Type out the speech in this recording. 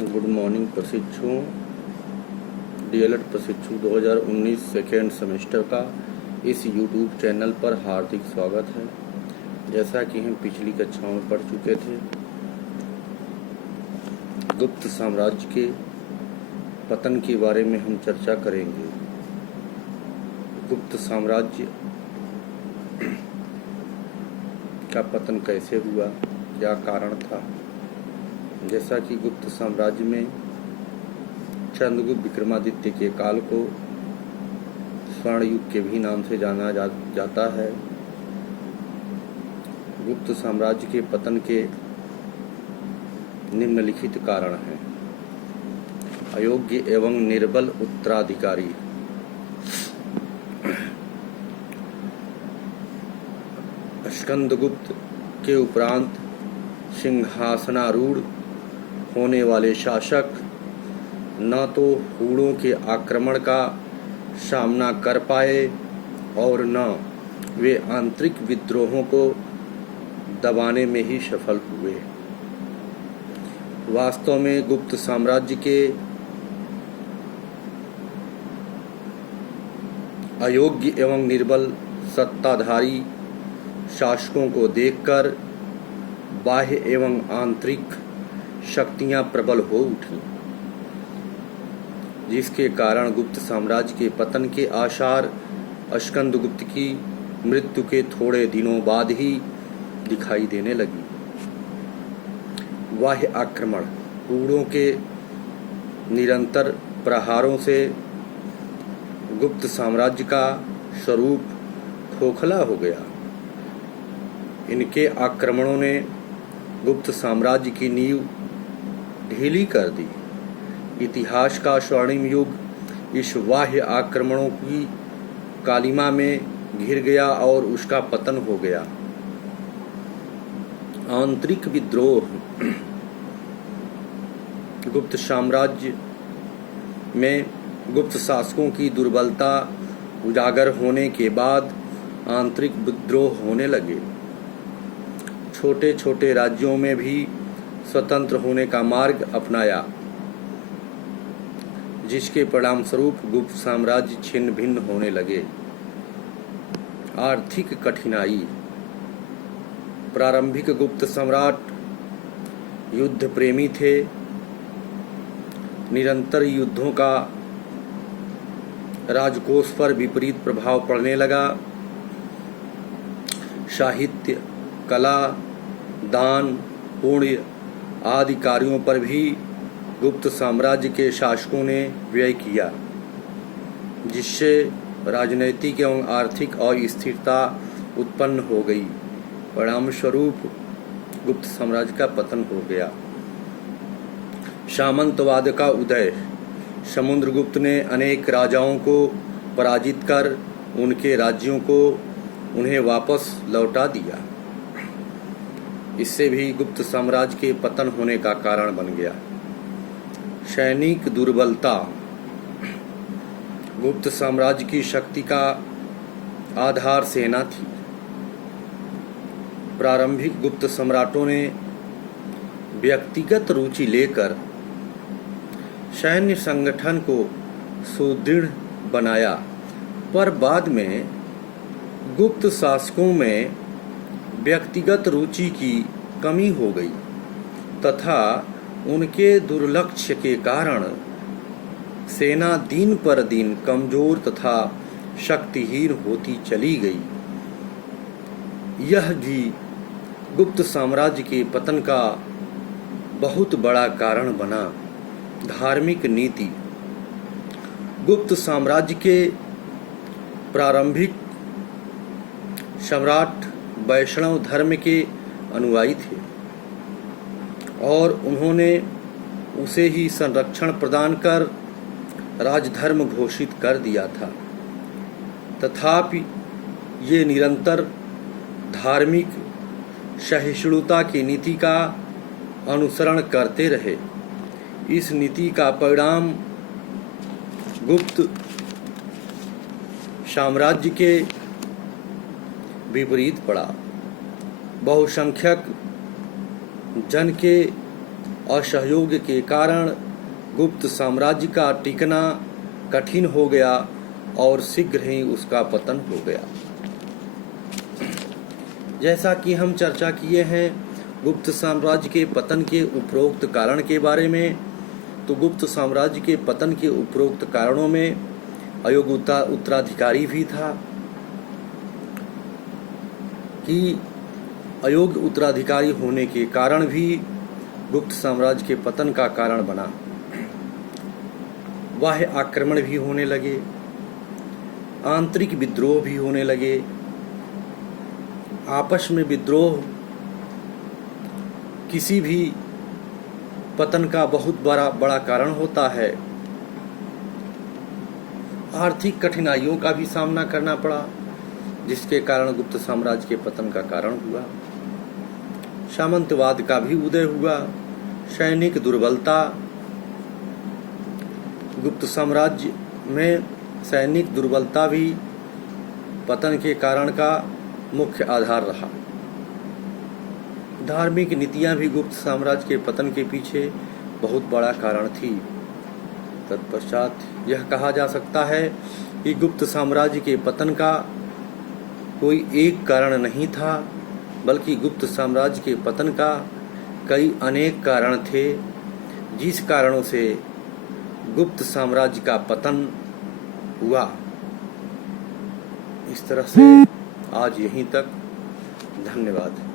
Good morning प्रशिक्षुओं। DElEd प्रशिक्षु 2019 second semester का इस यूट्यूब चैनल पर हार्दिक स्वागत है। जैसा कि हम पिछली कक्षाओं में पढ़ चुके थे, गुप्त साम्राज्य के पतन के बारे में हम चर्चा करेंगे। गुप्त साम्राज्य का पतन कैसे हुआ, क्या कारण था। जैसा कि गुप्त साम्राज्य में चंद्रगुप्त विक्रमादित्य के काल को स्वर्ण युग के भी नाम से जाना जाता है। गुप्त साम्राज्य के पतन के निम्नलिखित कारण हैं। अयोग्य एवं निर्बल उत्तराधिकारी। स्कंदगुप्त के उपरांत सिंहासनारूढ़ होने वाले शासक न तो हूणों के आक्रमण का सामना कर पाए और न वे आंतरिक विद्रोहों को दबाने में ही सफल हुए। वास्तव में गुप्त साम्राज्य के अयोग्य एवं निर्बल सत्ताधारी शासकों को देखकर बाह्य एवं आंतरिक शक्तियां प्रबल हो उठी, जिसके कारण गुप्त साम्राज्य के पतन के आसार स्कंदगुप्त की मृत्यु के थोड़े दिनों बाद ही दिखाई देने लगी। बाह्य आक्रमण। हूणों के निरंतर प्रहारों से गुप्त साम्राज्य का स्वरूप खोखला हो गया। इनके आक्रमणों ने गुप्त साम्राज्य की नींव ढीली कर दी। इतिहास का स्वर्णिम युग इस बाह्य आक्रमणों की कालिमा में घिर गया और उसका पतन हो गया। आंतरिक विद्रोह। गुप्त साम्राज्य में गुप्त शासकों की दुर्बलता उजागर होने के बाद आंतरिक विद्रोह होने लगे। छोटे छोटे राज्यों में भी स्वतंत्र होने का मार्ग अपनाया, जिसके परिणाम स्वरूप गुप्त साम्राज्य छिन्न भिन्न होने लगे। आर्थिक कठिनाई। प्रारंभिक गुप्त सम्राट युद्ध प्रेमी थे। निरंतर युद्धों का राजकोष पर विपरीत प्रभाव पड़ने लगा। साहित्य, कला, दान, पुण्य आदि कार्यों पर भी गुप्त साम्राज्य के शासकों ने व्यय किया, जिससे राजनैतिक एवं आर्थिक अस्थिरता उत्पन्न हो गई। परिणाम स्वरूप गुप्त साम्राज्य का पतन हो गया। सामंतवाद का उदय। समुद्रगुप्त ने अनेक राजाओं को पराजित कर उनके राज्यों को उन्हें वापस लौटा दिया। इससे भी गुप्त साम्राज्य के पतन होने का कारण बन गया। सैनिक दुर्बलता। गुप्त साम्राज्य की शक्ति का आधार सेना थी। प्रारंभिक गुप्त सम्राटों ने व्यक्तिगत रुचि लेकर सैन्य संगठन को सुदृढ़ बनाया, पर बाद में गुप्त शासकों में व्यक्तिगत रुचि की कमी हो गई तथा उनके दुर्लक्ष्य के कारण सेना दिन पर दिन कमजोर तथा शक्तिहीन होती चली गई। यह भी गुप्त साम्राज्य के पतन का बहुत बड़ा कारण बना। धार्मिक नीति। गुप्त साम्राज्य के प्रारंभिक सम्राट वैष्णव धर्म के अनुयायी थे और उन्होंने उसे ही संरक्षण प्रदान कर राजधर्म घोषित कर दिया था। तथापि ये निरंतर धार्मिक सहिष्णुता की नीति का अनुसरण करते रहे। इस नीति का परिणाम गुप्त साम्राज्य के विपरीत पड़ा। बहुसंख्यक जन के असहयोग के कारण गुप्त साम्राज्य का टिकना कठिन हो गया और शीघ्र ही उसका पतन हो गया। जैसा कि हम चर्चा किए हैं गुप्त साम्राज्य के पतन के उपरोक्त कारण के बारे में, तो गुप्त साम्राज्य के पतन के उपरोक्त कारणों में अयोग्य उत्तराधिकारी भी था कि अयोग्य उत्तराधिकारी होने के कारण भी गुप्त साम्राज्य के पतन का कारण बना। बाह्य आक्रमण भी होने लगे, आंतरिक विद्रोह भी होने लगे। आपस में विद्रोह किसी भी पतन का बहुत बड़ा कारण होता है। आर्थिक कठिनाइयों का भी सामना करना पड़ा, जिसके कारण गुप्त साम्राज्य के पतन का कारण हुआ। सामंतवाद का भी उदय हुआ, सैनिक दुर्बलता। गुप्त साम्राज्य में सैनिक दुर्बलता भी पतन के कारण का मुख्य आधार रहा। धार्मिक नीतियां भी गुप्त साम्राज्य के पतन के पीछे बहुत बड़ा कारण थी। तत्पश्चात यह कहा जा सकता है कि गुप्त साम्राज्य के पतन का कोई एक कारण नहीं था, बल्कि गुप्त साम्राज्य के पतन का कई अनेक कारण थे, जिस कारणों से गुप्त साम्राज्य का पतन हुआ। इस तरह से आज यहीं तक। धन्यवाद।